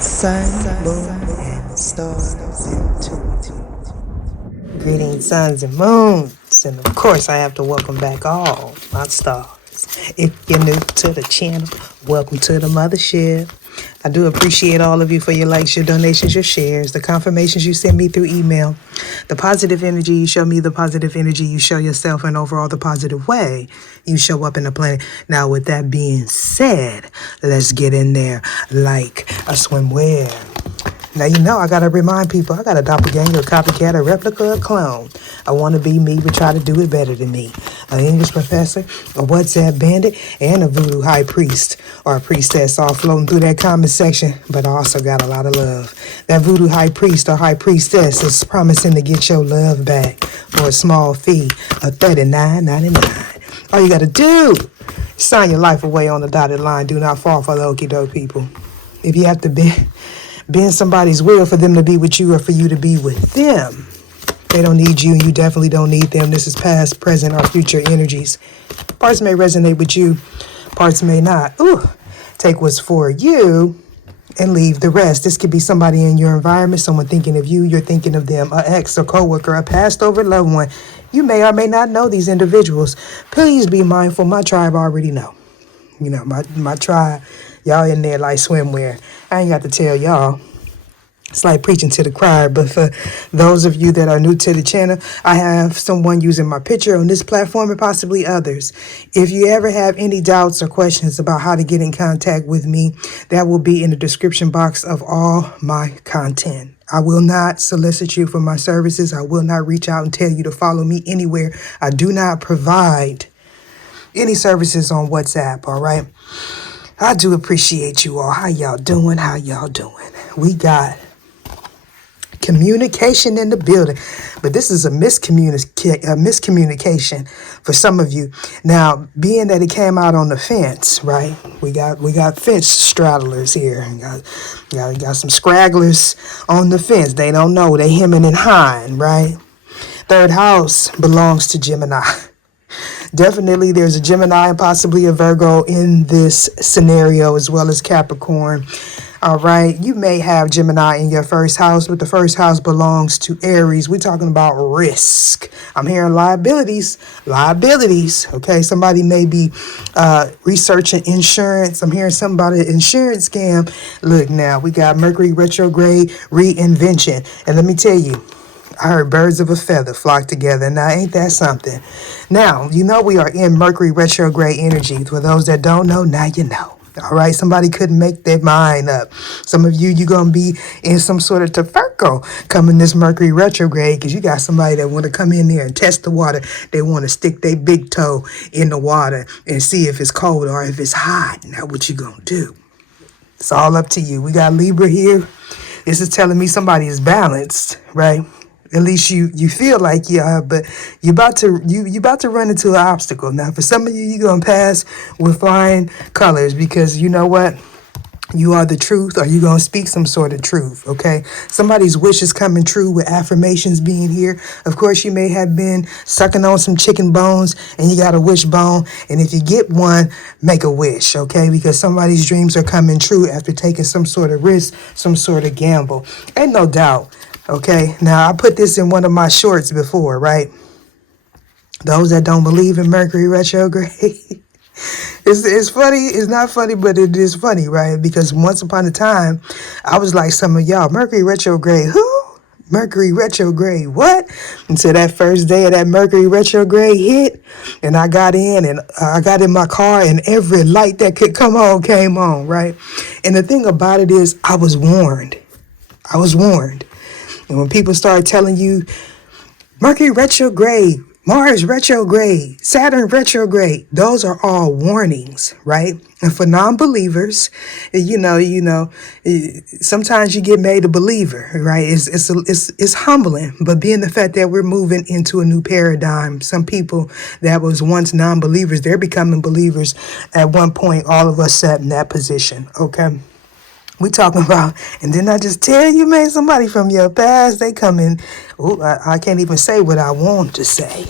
Sun, moon, and stars intuitive. Greetings, suns and moons. And of course, I have to welcome back all my stars. If you're new to the channel, welcome to the mothership. I do appreciate all of you for your likes, your donations, your shares, the confirmations you send me through email, the positive energy you show me, the positive energy you show yourself, and overall the positive way you show up in the planet. Now, with that being said, let's get in there like a swimwear. Now, you know, I got to remind people, I got a doppelganger, a copycat, a replica, a clone. I want to be me, but try to do it better than me. An English professor, a WhatsApp bandit, and a voodoo high priest or a priestess all floating through that comment section, but I also got a lot of love. That voodoo high priest or high priestess is promising to get your love back for a small fee of $39.99. All you got to do is sign your life away on the dotted line. Do not fall for the okie doke, people. If you have to bend somebody's will for them to be with you or for you to be with them, they don't need you and you definitely don't need them. This is past, present, or future energies. Parts may resonate with you, parts may not. Ooh, take what's for you and leave the rest. This could be somebody in your environment, someone thinking of you, you're thinking of them, an ex, a coworker, a passed over loved one. You may or may not know these individuals. Please be mindful. My tribe already know. You know, my tribe, y'all in there like swimwear. I ain't got to tell y'all. It's like preaching to the choir, but for those of you that are new to the channel, I have someone using my picture on this platform and possibly others. If you ever have any doubts or questions about how to get in contact with me, that will be in the description box of all my content. I will not solicit you for my services. I will not reach out and tell you to follow me anywhere. I do not provide any services on WhatsApp, all right? I do appreciate you all. How y'all doing? How y'all doing? We got communication in the building, but this is a miscommunication for some of you. Now, being that it came out on the fence, right? We got fence straddlers here. Got some scragglers on the fence. They don't know. They hemming and hawing, right? Third house belongs to Gemini. Definitely there's a Gemini and possibly a Virgo in this scenario, as well as Capricorn. All right, you may have Gemini in your first house, but the first house belongs to Aries. We're talking about risk. I'm hearing liabilities. Okay, somebody may be researching insurance. I'm hearing something about an insurance scam. Look now, we got Mercury retrograde reinvention. And let me tell you, I heard birds of a feather flock together. Now, ain't that something? Now, you know we are in Mercury retrograde energy. For those that don't know, now you know. All right, somebody couldn't make their mind up. Some of you're going to be in some sort of tofurco coming this Mercury retrograde because you got somebody that want to come in there and test the water. They want to stick their big toe in the water and see if it's cold or if it's hot. Now, what you going to do? It's all up to you. We got Libra here. This is telling me somebody is balanced, right? At least you feel like you are, but you about to run into an obstacle. Now, for some of you, you're gonna pass with flying colors because you know what? You are the truth, or you're gonna speak some sort of truth. Okay, somebody's wish is coming true with affirmations being here. Of course, you may have been sucking on some chicken bones, and you got a wish bone. And if you get one, make a wish. Okay, because somebody's dreams are coming true after taking some sort of risk, some sort of gamble. Ain't no doubt. Okay, now I put this in one of my shorts before, right? Those that don't believe in Mercury retrograde, it's funny. It's not funny, but it is funny, right? Because once upon a time, I was like some of y'all, Mercury retrograde, who? Mercury retrograde, what? Until that first day of that Mercury retrograde hit, and I got in, and I got in my car, and every light that could come on came on, right? And the thing about it is, I was warned. And when people start telling you Mercury retrograde, Mars retrograde, Saturn retrograde, those are all warnings, right? And for non-believers, you know, sometimes you get made a believer, right? It's humbling, but being the fact that we're moving into a new paradigm, some people that was once non-believers, they're becoming believers at one point. All of us sat in that position, okay? We talking about, and didn't I just tell you, man, somebody from your past, they come in, I can't even say what I want to say.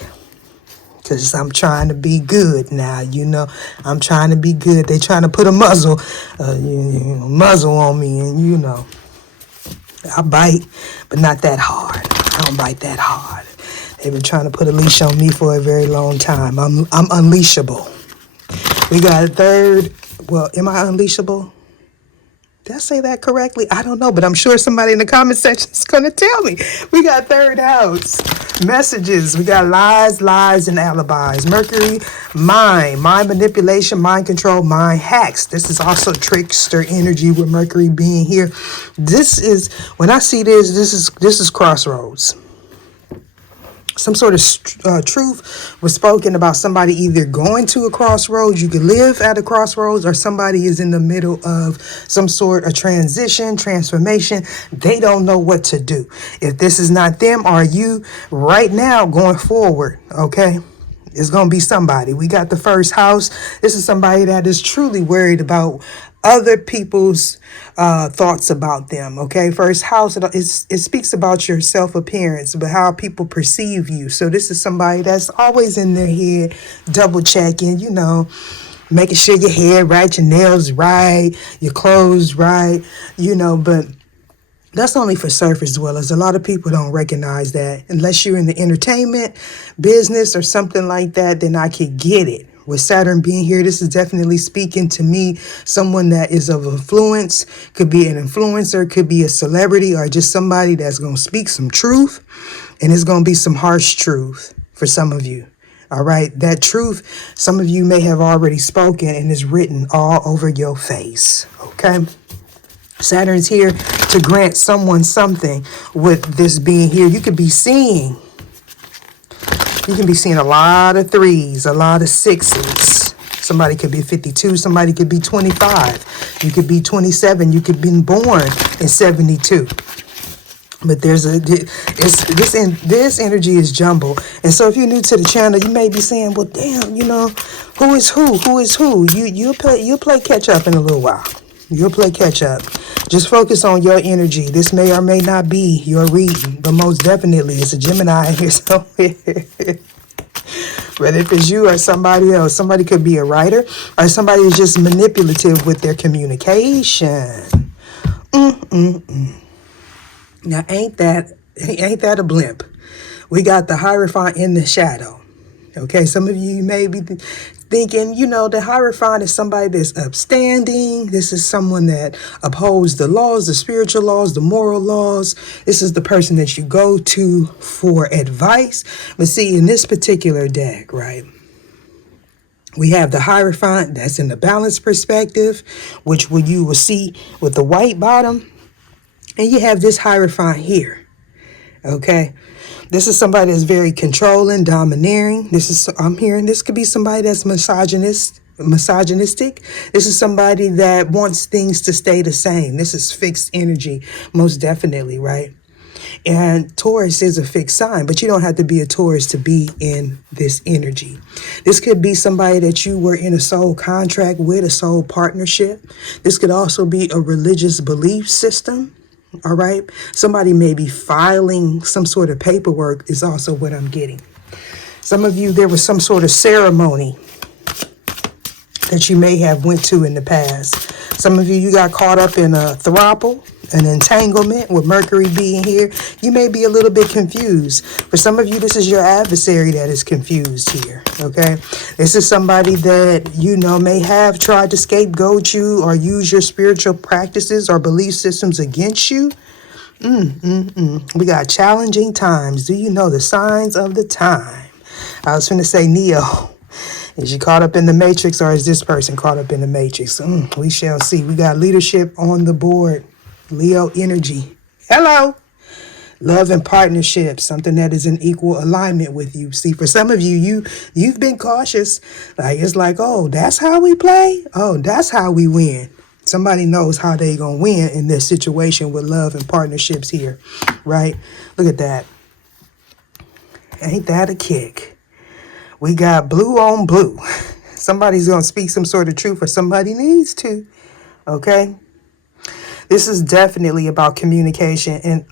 Because I'm trying to be good now, you know. I'm trying to be good. They trying to put a muzzle on me, and you know. I bite, but not that hard. I don't bite that hard. They've been trying to put a leash on me for a very long time. I'm unleashable. We got a third. Well, am I unleashable? Did I say that correctly? I don't know, but I'm sure somebody in the comment section is going to tell me. We got third house. Messages. We got lies, and alibis. Mercury, mind manipulation, mind control, mind hacks. This is also trickster energy with Mercury being here. This is, when I see this is crossroads. Some sort of truth was spoken about somebody either going to a crossroads, you could live at a crossroads, or somebody is in the middle of some sort of transition, transformation. They don't know what to do. If this is not them, are you right now going forward? Okay. It's going to be somebody. We got the first house. This is somebody that is truly worried about other people's thoughts about them. Okay, first house, it speaks about your self-appearance, but how people perceive you. So this is somebody that's always in their head, double checking, you know, making sure your hair right, your nails right, your clothes right, you know. But that's only for surface dwellers. A lot of people don't recognize that. Unless you're in the entertainment business or something like that, then I could get it. With Saturn being here, this is definitely speaking to me. Someone that is of influence, could be an influencer, could be a celebrity, or just somebody that's going to speak some truth. And it's going to be some harsh truth for some of you. All right. That truth, some of you may have already spoken and is written all over your face. Okay. Saturn's here to grant someone something with this being here. You can be seeing a lot of threes, a lot of sixes. Somebody could be 52. Somebody could be 25. You could be 27. You could be born in 72. But this energy is jumbled. And so if you're new to the channel, you may be saying, well, damn, you know, who is who? Who is who? You'll play catch up in a little while. You'll play catch up. Just focus on your energy. This may or may not be your reading, but most definitely it's a Gemini here somewhere. Whether if it's you or somebody else, somebody could be a writer, or somebody is just manipulative with their communication. Now, ain't that a blimp? We got the hierophant in the shadow. Okay, some of you may be thinking, you know, the hierophant is somebody that's upstanding. This is someone that upholds the laws, the spiritual laws, the moral laws. This is the person that you go to for advice. But see, in this particular deck, right, we have the hierophant that's in the balanced perspective, which you will see with the white bottom. And you have this hierophant here. Okay. This is somebody that's very controlling, domineering. I'm hearing this could be somebody that's misogynistic. This is somebody that wants things to stay the same. This is fixed energy, most definitely, right? And Taurus is a fixed sign, but you don't have to be a Taurus to be in this energy. This could be somebody that you were in a soul contract with, a soul partnership. This could also be a religious belief system. All right. Somebody may be filing some sort of paperwork is also what I'm getting. Some of you, there was some sort of ceremony that you may have went to in the past. Some of you got caught up in a throuple, an entanglement with Mercury being here. You may be a little bit confused. For some of you, this is your adversary that is confused here. Okay. This is somebody that, you know, may have tried to scapegoat you or use your spiritual practices or belief systems against you. We got challenging times. Do you know the signs of the time? I was going to say, Neo, is you caught up in the matrix, or is this person caught up in the matrix? We shall see. We got leadership on the board. Leo energy. Hello. Love and partnership, something that is in equal alignment with you. See, for some of you, you've been cautious. Like, it's like, oh, that's how we play? Oh, that's how we win. Somebody knows how they going to win in this situation with love and partnerships here, right? Look at that. Ain't that a kick? We got blue on blue. Somebody's going to speak some sort of truth, or somebody needs to, okay? This is definitely about communication and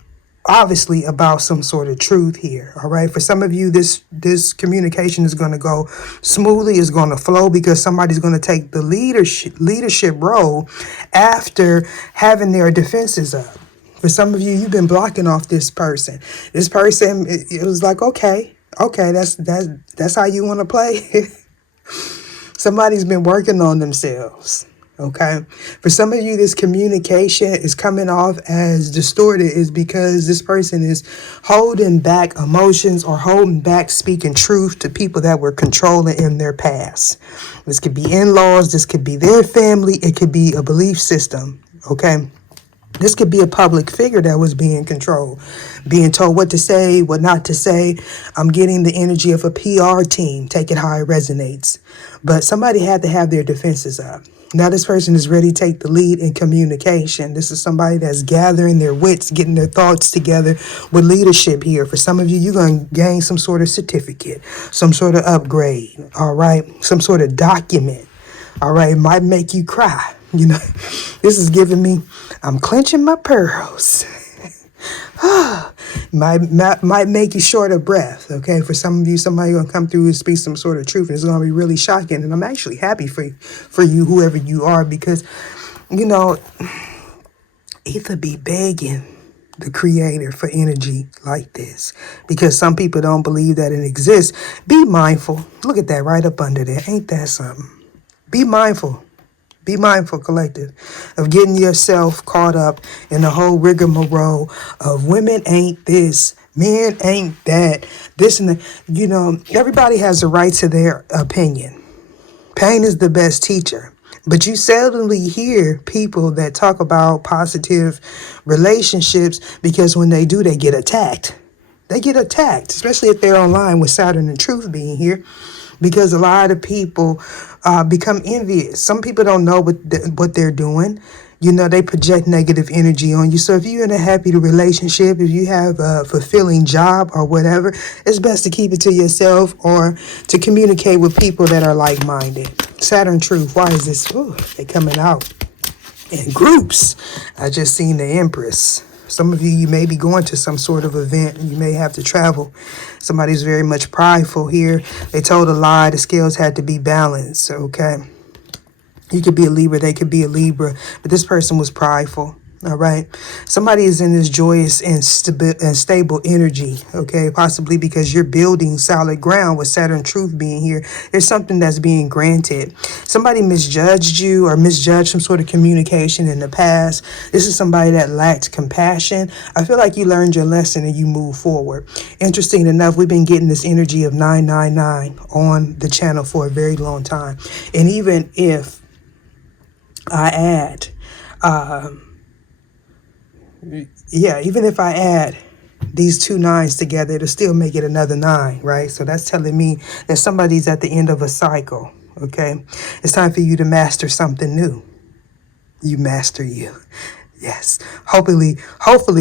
obviously about some sort of truth here. All right. For some of you, this communication is going to go smoothly, is going to flow, because somebody's going to take the leadership role after having their defenses up. For some of you, you've been blocking off this person. This person, it was like, okay, that's how you want to play. Somebody's been working on themselves. Okay. For some of you, this communication is coming off as distorted is because this person is holding back emotions or holding back speaking truth to people that were controlling in their past. This could be in-laws. This could be their family. It could be a belief system. Okay. This could be a public figure that was being controlled, being told what to say, what not to say. I'm getting the energy of a PR team. Take it how it resonates. But somebody had to have their defenses up. Now this person is ready to take the lead in communication. This is somebody that's gathering their wits, getting their thoughts together with leadership here. For some of you, you're going to gain some sort of certificate, some sort of upgrade, all right? Some sort of document, all right? It might make you cry. You know, this is giving me, I'm clenching my pearls. might make you short of breath. Okay, for some of you, somebody gonna come through and speak some sort of truth, and it's gonna be really shocking. And I'm actually happy for you, whoever you are, because you know, either be begging the creator for energy like this, because some people don't believe that it exists. Be mindful. Look at that right up under there. Ain't that something? Be mindful. Be mindful, collective, of getting yourself caught up in the whole rigmarole of women ain't this, men ain't that, this and that. You know, everybody has a right to their opinion. Pain is the best teacher. But you seldomly hear people that talk about positive relationships, because when they do, they get attacked. They get attacked, especially if they're online with Saturn and Truth being here. Because a lot of people become envious. Some people don't know what they're doing. You know, they project negative energy on you. So if you're in a happy relationship, if you have a fulfilling job or whatever, it's best to keep it to yourself or to communicate with people that are like-minded. Saturn Truth, why is this? Ooh, they coming out in groups. I just seen the Empress. Some of you, you may be going to some sort of event and you may have to travel. Somebody's very much prideful here. They told a lie. The scales had to be balanced, okay? You could be a Libra. They could be a Libra. But this person was prideful, all right? Somebody is in this joyous and stable energy, okay? Possibly because you're building solid ground with Saturn Truth being here. There's something that's being granted. Somebody misjudged you or misjudged some sort of communication in the past. This is somebody that lacked compassion. I feel like you learned your lesson and you move forward. Interesting enough, we've been getting this energy of 999 on the channel for a very long time. And even if I add, even if I add these two nines together, it'll still make it another 9, right? So that's telling me that somebody's at the end of a cycle, okay? It's time for you to master something new. You master you. Yes. Hopefully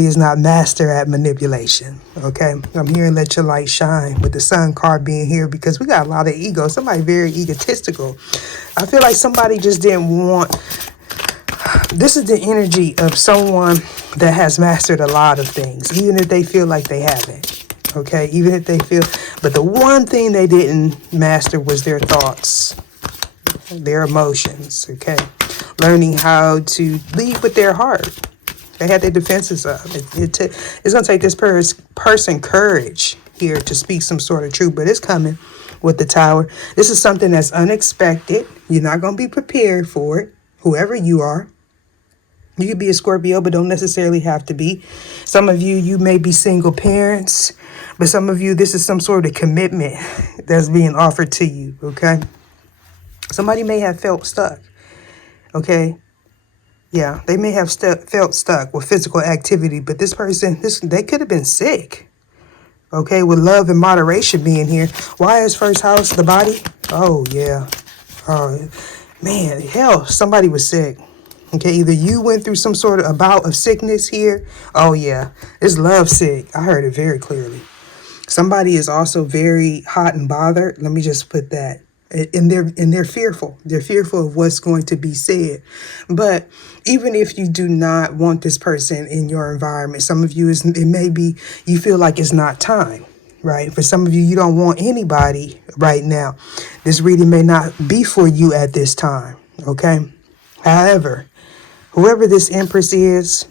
it's not master at manipulation, okay? I'm here and let your light shine with the Sun card being here because we got a lot of ego. Somebody very egotistical. I feel like somebody just didn't want... This is the energy of someone that has mastered a lot of things, even if they feel like they haven't, okay? Even if they feel... But the one thing they didn't master was their thoughts, their emotions, okay? Learning how to lead with their heart. They had their defenses up. It's going to take this person courage here to speak some sort of truth, but it's coming with the Tower. This is something that's unexpected. You're not going to be prepared for it, whoever you are. You could be a Scorpio, but don't necessarily have to be. Some of you may be single parents, but some of you, this is some sort of commitment that's being offered to you, okay? Somebody may have felt stuck, okay? Yeah, they may have felt stuck with physical activity, but this person, they could have been sick, okay? With love and moderation being here. Why is first house the body? Oh, yeah. Oh, man, hell, somebody was sick. Okay, either you went through some sort of bout of sickness here. Oh, yeah, it's love sick. I heard it very clearly. Somebody is also very hot and bothered. Let me just put that. And they're fearful. They're fearful of what's going to be said. But even if you do not want this person in your environment, some of you, it may be you feel like it's not time, right? For some of you, you don't want anybody right now. This reading may not be for you at this time, okay? However, whoever this Empress is,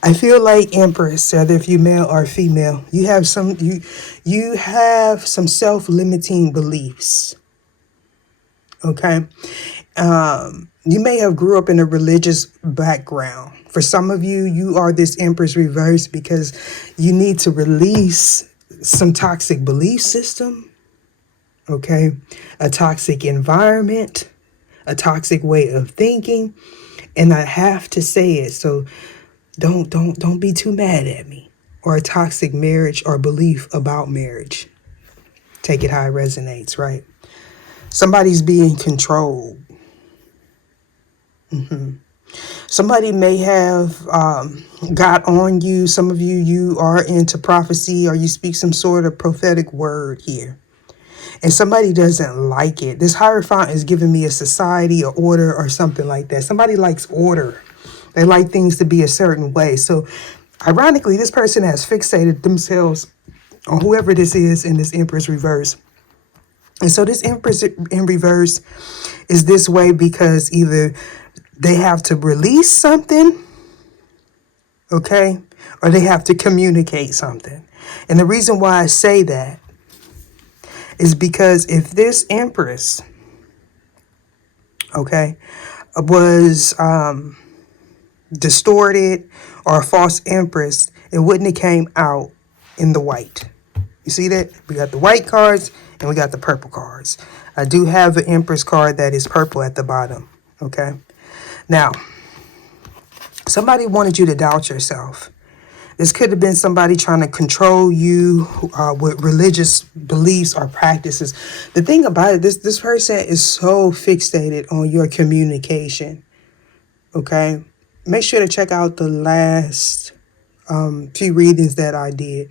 I feel like Empress, whether if you male or female, you have some self-limiting beliefs. Okay. You may have grew up in a religious background. For some of you, you are this Empress reverse because you need to release some toxic belief system. Okay. A toxic environment, a toxic way of thinking. And I have to say it. So don't be too mad at me. Or a toxic marriage or belief about marriage. Take it how it resonates, right? Somebody's being controlled. Somebody may have got on you. Some of you are into prophecy or you speak some sort of prophetic word here. And somebody doesn't like it. This hierophant is giving me a society, or order, or something like that. Somebody likes order. They like things to be a certain way. So ironically, this person has fixated themselves on whoever this is in this Empress reverse. And so this Empress in reverse is this way because either they have to release something, okay, or they have to communicate something. And the reason why I say that is because if this Empress, okay, was distorted or a false Empress, it wouldn't have came out in the white. You see that? We got the white cards and we got the purple cards. I do have an Empress card that is purple at the bottom. Okay. Now, somebody wanted you to doubt yourself. This could have been somebody trying to control you with religious beliefs or practices. The thing about it, this person is so fixated on your communication. Okay. Make sure to check out the last few readings that I did.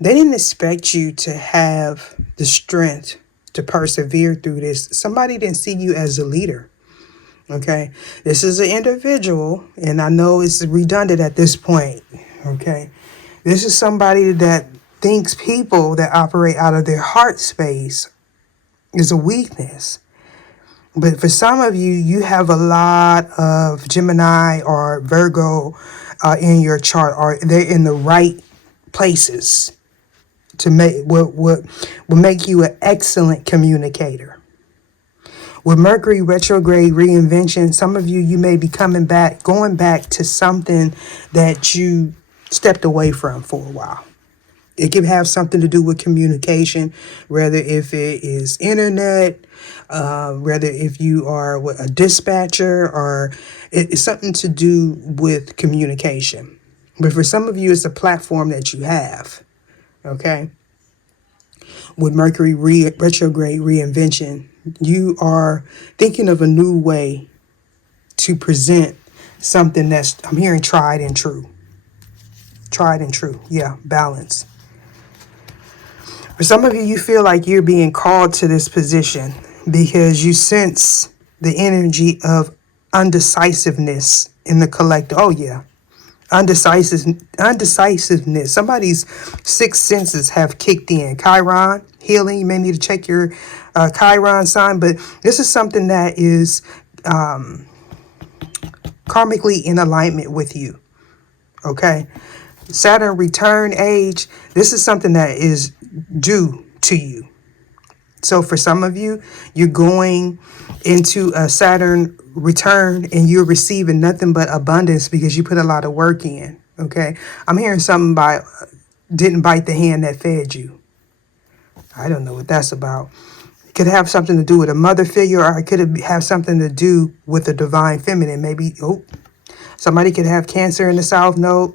They didn't expect you to have the strength to persevere through this. Somebody didn't see you as a leader. Okay. This is an individual, and I know it's redundant at this point. Okay. This is somebody that thinks people that operate out of their heart space is a weakness. But for some of you, you have a lot of Gemini or Virgo in your chart, or they're in the right places to make what will make you an excellent communicator. With Mercury retrograde reinvention, some of you may be going back to something that you stepped away from for a while. It could have something to do with communication, whether if it is internet, whether if you are a dispatcher, or it's something to do with communication. But for some of you, it's a platform that you have. Okay. With Mercury retrograde reinvention, you are thinking of a new way to present something that's, I'm hearing tried and true. Tried and true. Yeah. Balance. For some of you, you feel like you're being called to this position because you sense the energy of undecisiveness in the collective. Oh, yeah. Undecisiveness. Somebody's sixth senses have kicked in. Chiron, healing. You may need to check your Chiron sign, but this is something that is karmically in alignment with you. Okay. Saturn return age. This is something that is due to you. So for some of you, you're going into a Saturn return and you're receiving nothing but abundance because you put a lot of work in. Okay. I'm hearing something about didn't bite the hand that fed you. I don't know what that's about. It could have something to do with a mother figure, or it could have something to do with the divine feminine. Maybe, somebody could have Cancer in the South Node.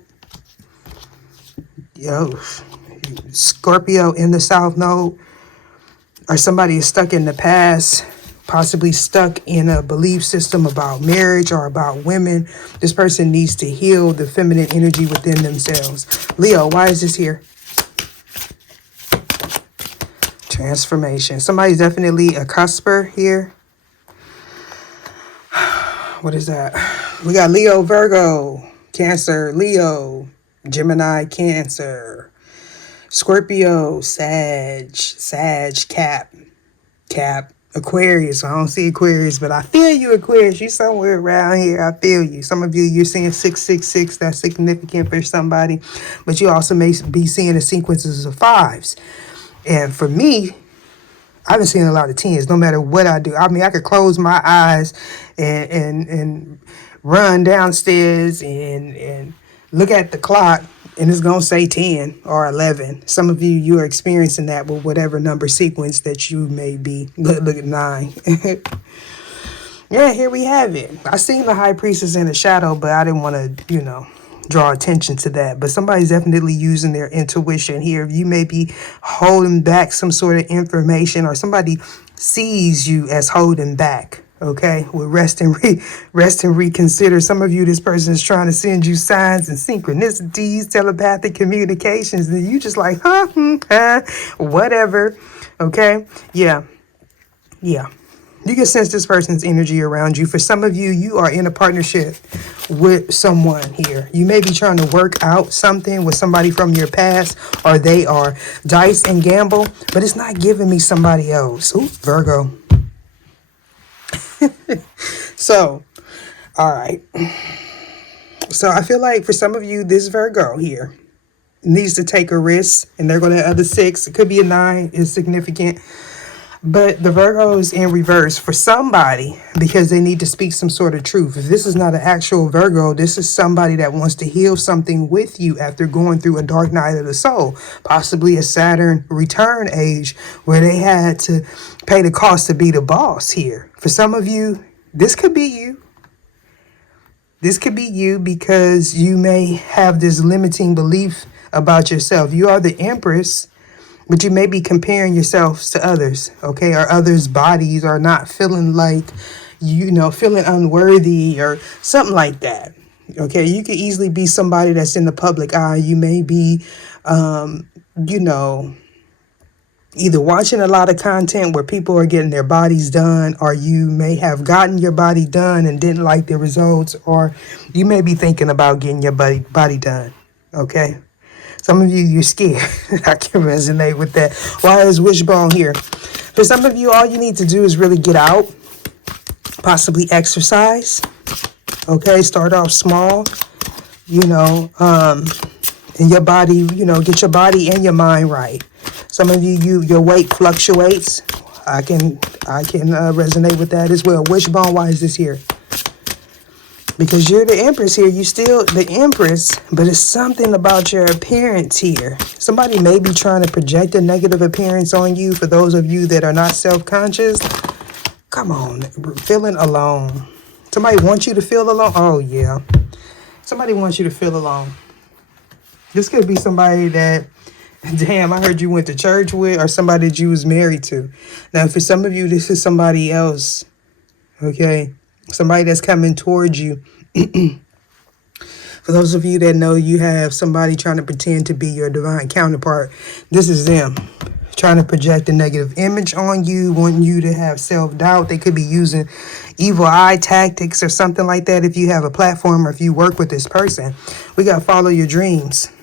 Scorpio in the South Node. Or somebody is stuck in the past, possibly stuck in a belief system about marriage or about women. This person needs to heal the feminine energy within themselves. Leo, why is this here? Transformation. Somebody's definitely a cusper here. What is that? We got Leo, Virgo, Cancer, Leo, Gemini, Cancer, Scorpio, Sag, Cap, Aquarius. I don't see Aquarius, but I feel you, Aquarius. You somewhere around here. I feel you. Some of you, you're seeing 666. That's significant for somebody. But you also may be seeing the sequences of fives. And for me, I've been seeing a lot of tens no matter what I do. I mean, I could close my eyes and run downstairs and look at the clock and it's going to say 10 or 11. Some of you, you are experiencing that with whatever number sequence that you may be. Look at 9. Yeah, here we have it. I seen the High Priestess in the shadow, but I didn't want to, draw attention to that. But somebody's definitely using their intuition here. You may be holding back some sort of information, or somebody sees you as holding back. Okay, well, rest and reconsider. Some of you, this person is trying to send you signs and synchronicities, telepathic communications, and you just like, whatever. Okay, yeah. You can sense this person's energy around you. For some of you, you are in a partnership with someone here. You may be trying to work out something with somebody from your past, or they are dice and gamble, but it's not giving me somebody else. Ooh, Virgo. So, all right. So I feel like for some of you, this Virgo here needs to take a risk, and they're going to have the 6. It could be a 9 is significant. But the Virgo is in reverse for somebody because they need to speak some sort of truth. If this is not an actual Virgo, this is somebody that wants to heal something with you after going through a dark night of the soul, possibly a Saturn return age where they had to pay the cost to be the boss here. For some of you, this could be you. This could be you because you may have this limiting belief about yourself. You are the Empress, but you may be comparing yourselves to others, okay? Or others' bodies are not feeling like, feeling unworthy or something like that, okay? You could easily be somebody that's in the public eye. You may be, either watching a lot of content where people are getting their bodies done, or you may have gotten your body done and didn't like the results, or you may be thinking about getting your body done, okay? Some of you, you're scared. I can resonate with that. Why is Wishbone here? For some of you, all you need to do is really get out, possibly exercise. Okay, start off small, and your body, get your body and your mind right. Some of you, your weight fluctuates. I can resonate with that as well. Wishbone, why is this here? Because you're the Empress here. You still the Empress, but it's something about your appearance here. Somebody may be trying to project a negative appearance on you. For those of you that are not self-conscious, come on, feeling alone. Somebody wants you to feel alone. Oh, yeah. Somebody wants you to feel alone. This could be somebody that, damn, I heard you went to church with, or somebody that you was married to. Now, for some of you, this is somebody else, okay? Somebody that's coming towards you. For those of you that know you have somebody trying to pretend to be your divine counterpart, this is them trying to project a negative image on you, wanting you to have self-doubt. They could be using evil eye tactics or something like that if you have a platform or if you work with this person. We got to follow your dreams.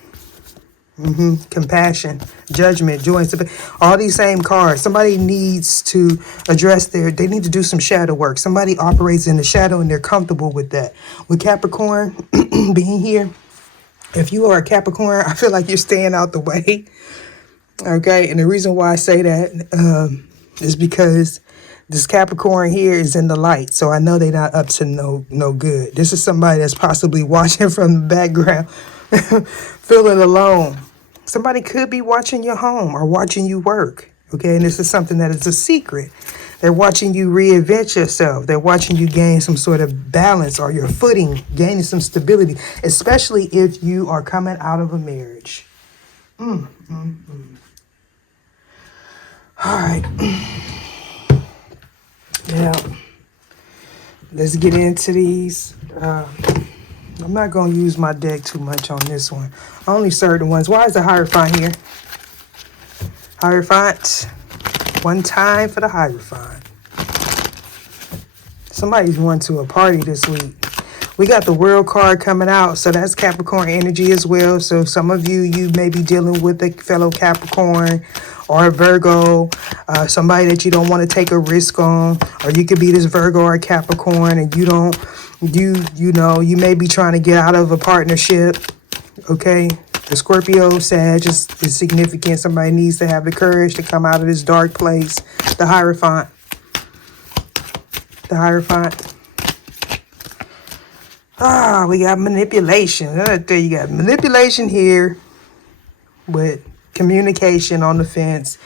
Compassion, judgment, joy, all these same cards. Somebody needs to address they need to do some shadow work. Somebody operates in the shadow and they're comfortable with that. With Capricorn being here, if you are a Capricorn, I feel like you're staying out the way. Okay, and the reason why I say that is because this Capricorn here is in the light, so I know they're not up to no good. This is somebody that's possibly watching from the background. Feeling alone. Somebody could be watching your home or watching you work. Okay, and this is something that is a secret. They're watching you reinvent yourself. They're watching you gain some sort of balance or your footing, gaining some stability, especially if you are coming out of a marriage. All right. Now, let's get into these. I'm not going to use my deck too much on this one. Only certain ones. Why is the Hierophant here? Hierophant. One time for the hierophant. Somebody's going to a party this week. We got the World card coming out, so that's Capricorn energy as well. So some of you may be dealing with a fellow Capricorn or a Virgo, somebody that you don't want to take a risk on, or you could be this Virgo or Capricorn, and you know, you may be trying to get out of a partnership. Okay, the Scorpio Sag is significant. Somebody needs to have the courage to come out of this dark place. The hierophant. The hierophant. We got manipulation. You got manipulation here with communication on the fence.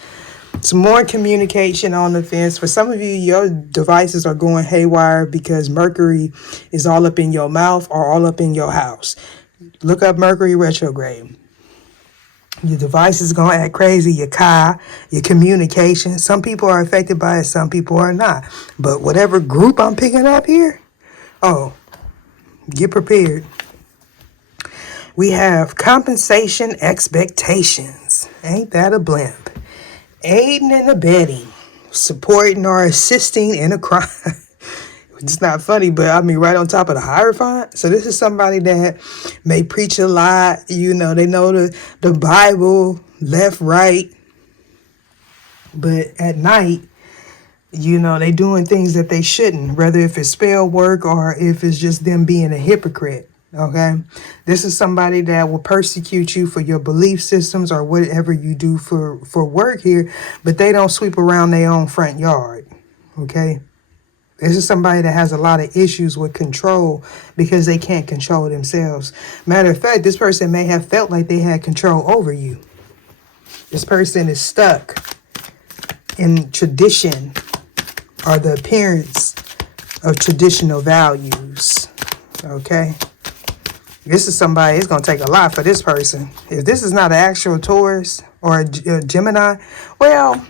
Some more communication on the fence. For some of you, your devices are going haywire because Mercury is all up in your mouth or all up in your house. Look up Mercury retrograde. Your device is going to act crazy. Your car, your communication. Some people are affected by it. Some people are not. But whatever group I'm picking up here, get prepared. We have compensation expectations. Ain't that a blimp? Aiding and abetting, supporting or assisting in a crime. It's not funny, but I mean right on top of the hierophant. So this is somebody that may preach a lot. You know, they know the Bible left, right. But at night, you know, they doing things that they shouldn't, whether if it's spell work or if it's just them being a hypocrite. Okay, this is somebody that will persecute you for your belief systems or whatever you do for work here, but they don't sweep around their own front yard. Okay, this is somebody that has a lot of issues with control because they can't control themselves. Matter of fact, this person may have felt like they had control over you. This person is stuck in tradition or the appearance of traditional values. Okay. This is somebody, it's going to take a lot for this person. If this is not an actual Taurus or a Gemini, well,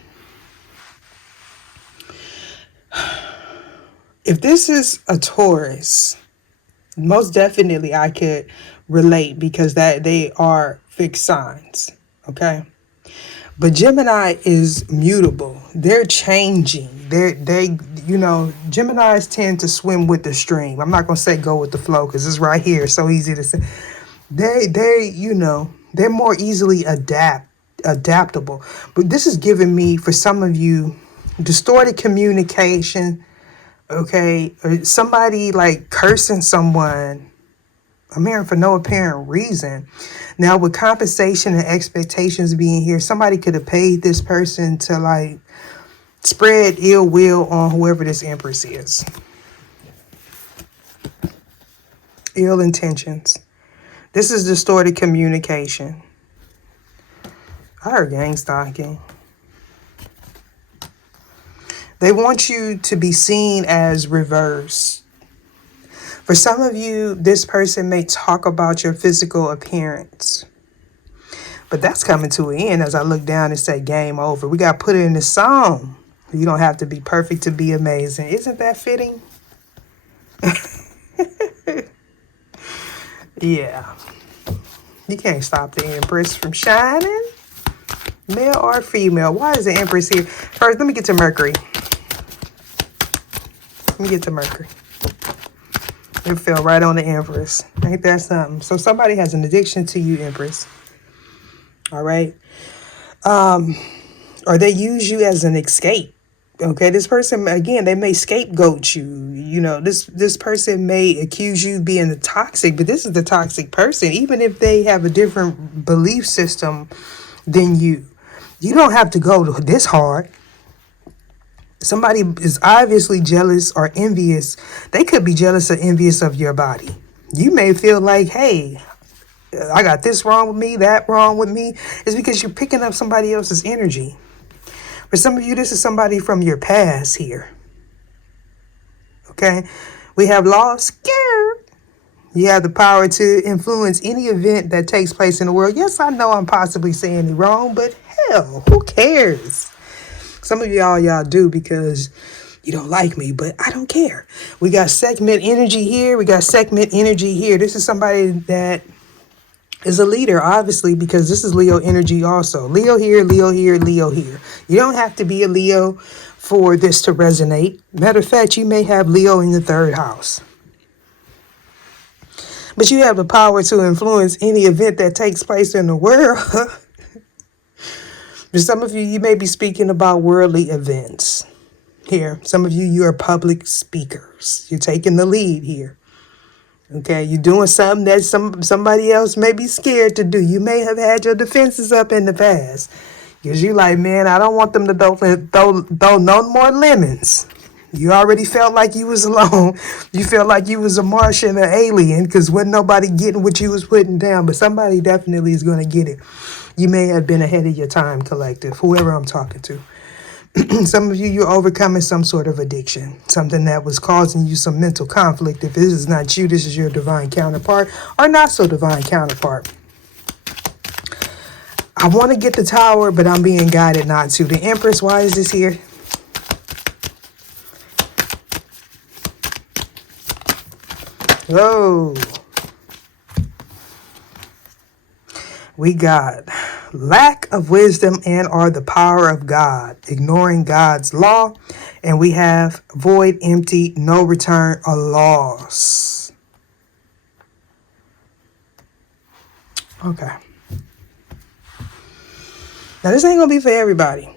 if this is a Taurus, most definitely I could relate because that they are fixed signs, okay? But Gemini is mutable. They're changing. Geminis tend to swim with the stream. I'm not going to say go with the flow because it's right here. It's so easy to say. They're more easily adaptable. But this is giving me, for some of you, distorted communication. Okay. Or somebody like cursing someone. I'm hearing for no apparent reason. Now, with compensation and expectations being here, somebody could have paid this person to like spread ill will on whoever this Empress is. Ill intentions. This is distorted communication. I heard gang stalking. They want you to be seen as reverse. For some of you, this person may talk about your physical appearance. But that's coming to an end as I look down and say game over. We got to put it in the song. You don't have to be perfect to be amazing. Isn't that fitting? Yeah. You can't stop the Empress from shining. Male or female. Why is the Empress here? First, let me get to Mercury. It fell right on the Empress. Ain't that something? So somebody has an addiction to you, Empress. All right. Or they use you as an escape. Okay, this person, again, they may scapegoat you. You know, this person may accuse you of being the toxic, but this is the toxic person. Even if they have a different belief system than you, you don't have to go this hard. Somebody is obviously jealous or envious. They could be jealous or envious of your body. You may feel like, hey, I got this wrong with me, that wrong with me. It's because you're picking up somebody else's energy. For some of you, this is somebody from your past here. Okay? We have lost, scared. You have the power to influence any event that takes place in the world. Yes, I know I'm possibly saying it wrong, but hell, who cares? Some of y'all do because you don't like me, but I don't care. We got segment energy here. We got segment energy here. This is somebody that is a leader, obviously, because this is Leo energy also. Leo here, Leo here, Leo here. You don't have to be a Leo for this to resonate. Matter of fact, you may have Leo in the third house. But you have the power to influence any event that takes place in the world. For some of you, you may be speaking about worldly events here. Some of you, you are public speakers. You're taking the lead here. Okay, you're doing something that somebody else may be scared to do. You may have had your defenses up in the past. Because you're like, man, I don't want them to throw no more lemons. You already felt like you was alone. You felt like you was a Martian or alien because wasn't nobody getting what you was putting down. But somebody definitely is going to get it. You may have been ahead of your time, collective, whoever I'm talking to. Some of you, you're overcoming some sort of addiction, something that was causing you some mental conflict. If this is not you, this is your divine counterpart or not so divine counterpart. I want to get the Tower, but I'm being guided not to. The Empress, why is this here? Oh, we got lack of wisdom and or the power of God, ignoring God's law. And we have void, empty, no return, or loss. Okay. Now this ain't going to be for everybody.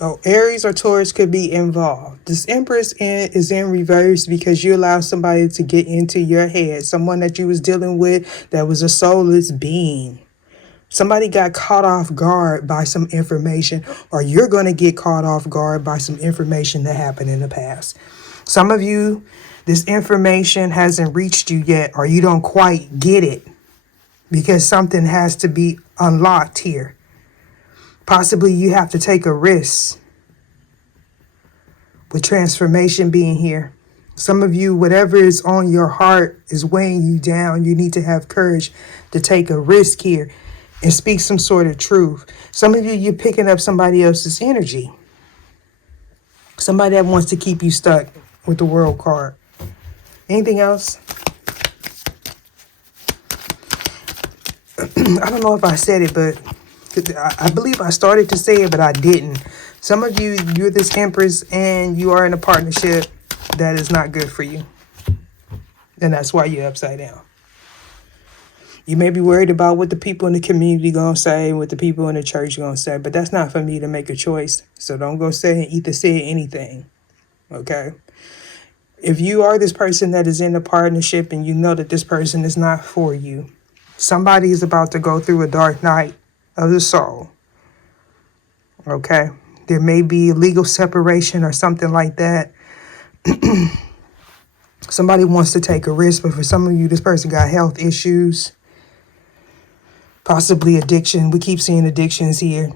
Oh, Aries or Taurus could be involved. This Empress is in reverse because you allow somebody to get into your head. Someone that you was dealing with that was a soulless being. Somebody got caught off guard by some information, or you're going to get caught off guard by some information that happened in the past. Some of you, this information hasn't reached you yet, or you don't quite get it because something has to be unlocked here. Possibly you have to take a risk with transformation being here. Some of you, whatever is on your heart is weighing you down. You need to have courage to take a risk here and speak some sort of truth. Some of you, you're picking up somebody else's energy. Somebody that wants to keep you stuck with the World card. Anything else? I don't know if I said it, but I believe I started to say it, but I didn't. Some of you, you're this Empress and you are in a partnership that is not good for you. And that's why you're upside down. You may be worried about what the people in the community going to say, what the people in the church going to say, but that's not for me to make a choice. So don't go say anything, okay? If you are this person that is in a partnership and you know that this person is not for you, somebody is about to go through a dark night of the soul, okay? There may be legal separation or something like that. Somebody wants to take a risk, but for some of you, this person got health issues. Possibly addiction. We keep seeing addictions here.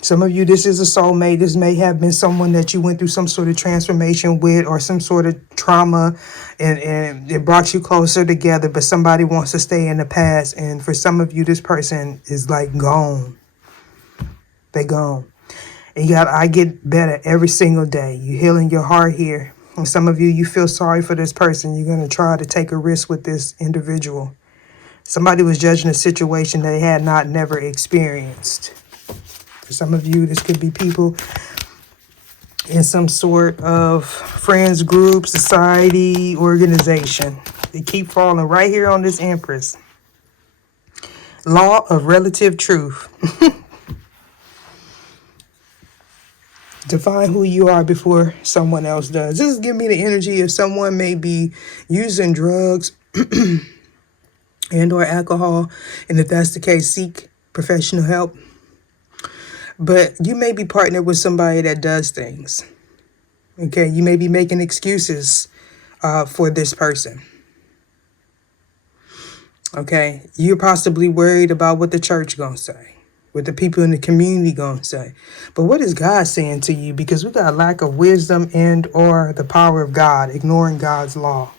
Some of you, this is a soulmate. This may have been someone that you went through some sort of transformation with or some sort of trauma and it brought you closer together, but somebody wants to stay in the past. And for some of you, this person is like gone. They gone. And I get better every single day. You're healing your heart here. And some of you, you feel sorry for this person. You're going to try to take a risk with this individual. Somebody was judging a situation they had never experienced. For some of you, this could be people in some sort of friends group, society, organization. They keep falling right here on this Empress. Law of relative truth. Define who you are before someone else does. This is giving me the energy of someone may be using drugs and or alcohol, and if that's the case, seek professional help. But you may be partnered with somebody that does things. Okay, you may be making excuses for this person. Okay, you're possibly worried about what the church gonna say, what the people in the community gonna say. But what is God saying to you? Because we got a lack of wisdom and or the power of God, ignoring God's law.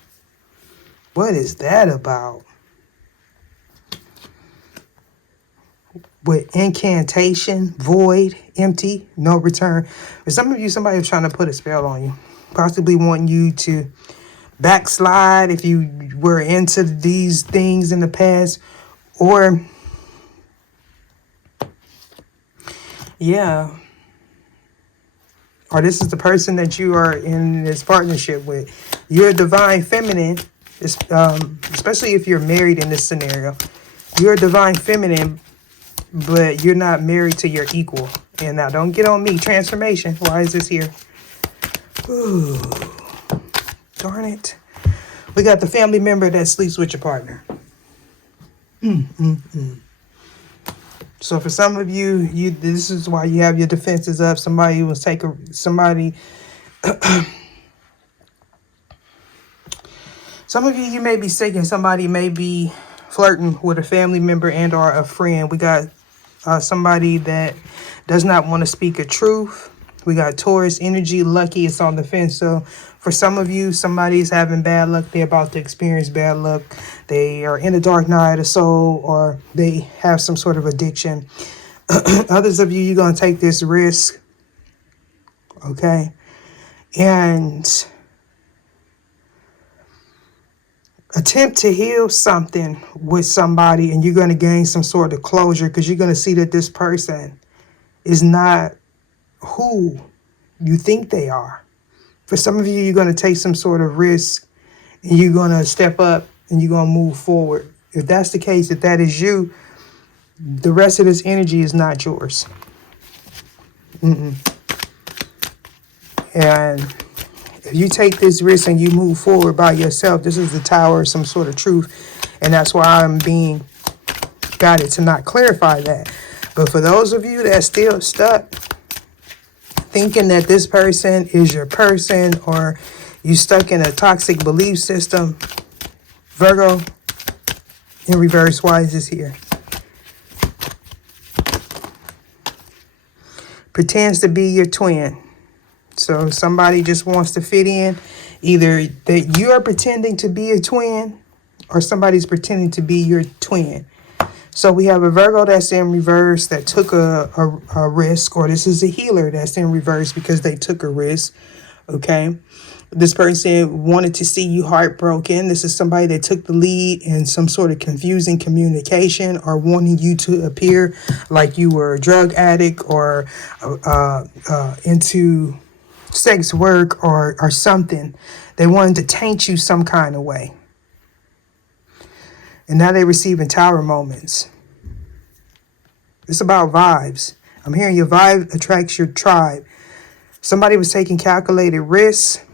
What is that about? With incantation, void, empty, no return. For some of you, somebody was trying to put a spell on you. Possibly wanting you to backslide if you were into these things in the past. Or, yeah. Or this is the person that you are in this partnership with. You're a divine feminine, especially if you're married in this scenario. You're a divine feminine, but you're not married to your equal. And now don't get on me. Transformation. Why is this here? Ooh, darn it. We got the family member that sleeps with your partner. So for some of you, this is why you have your defenses up. Somebody was somebody. Some of you may be sick, and somebody may be flirting with a family member and or a friend. We got somebody that does not want to speak a truth. We got Taurus energy, lucky, it's on the fence. So for some of you, somebody's having bad luck. They're about to experience bad luck. They are in the dark night of the soul, or they have some sort of addiction. Others of you, you're going to take this risk. Okay. And attempt to heal something with somebody, and you're going to gain some sort of closure, because you're going to see that this person is not who you think they are. For some of you, you're going to take some sort of risk, and you're going to step up, and you're going to move forward. If that's the case, if that is you, the rest of this energy is not yours. And if you take this risk and you move forward by yourself, this is the tower of some sort of truth. And that's why I'm being guided to not clarify that. But for those of you that still stuck thinking that this person is your person, or you stuck in a toxic belief system, Virgo in reverse, why is this here? Pretends to be your twin. So somebody just wants to fit in. Either that you are pretending to be a twin, or somebody's pretending to be your twin. So we have a Virgo that's in reverse that took a risk, or this is a healer that's in reverse because they took a risk. Okay. This person wanted to see you heartbroken. This is somebody that took the lead in some sort of confusing communication, or wanting you to appear like you were a drug addict, or into sex work, or something. They wanted to taint you some kind of way. And now they're receiving tower moments. It's about vibes. I'm hearing your vibe attracts your tribe. Somebody was taking calculated risks.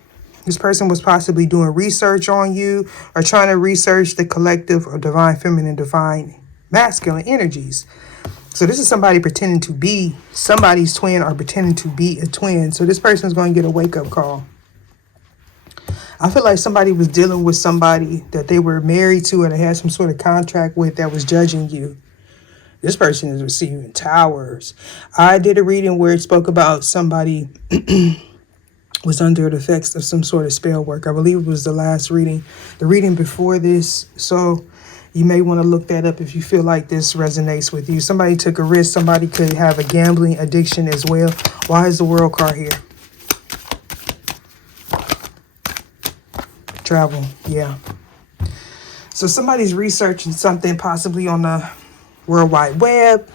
This person was possibly doing research on you, or trying to research the collective of divine feminine, divine masculine energies. So this is somebody pretending to be somebody's twin, or pretending to be a twin. So this person is going to get a wake-up call. I feel like somebody was dealing with somebody that they were married to, or they had some sort of contract with, that was judging you. This person is receiving towers. I did a reading where it spoke about somebody was under the effects of some sort of spell work. I believe it was the last reading, the reading before this. So you may want to look that up if you feel like this resonates with you. Somebody took a risk. Somebody could have a gambling addiction as well. Why is the World card here? Travel, yeah. So somebody's researching something possibly on the World Wide Web.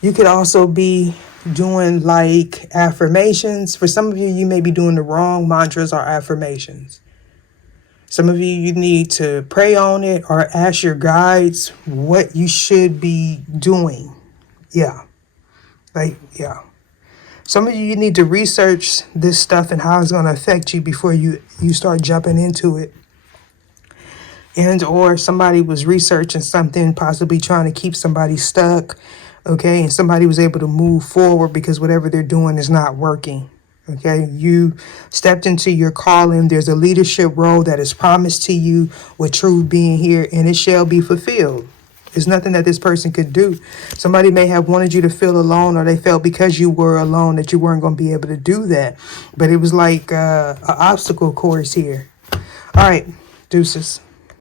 You could also be doing like affirmations. For some of you, you may be doing the wrong mantras or affirmations. Some of you need to pray on it, or ask your guides what you should be doing. Yeah. Yeah. Some of you need to research this stuff and how it's going to affect you before you start jumping into it. And or somebody was researching something, possibly trying to keep somebody stuck. Okay. And somebody was able to move forward because whatever they're doing is not working. Okay. You stepped into your calling. There's a leadership role that is promised to you with truth being here, and it shall be fulfilled. There's nothing that this person could do. Somebody may have wanted you to feel alone, or they felt because you were alone that you weren't going to be able to do that. But it was like an obstacle course here. All right. Deuces.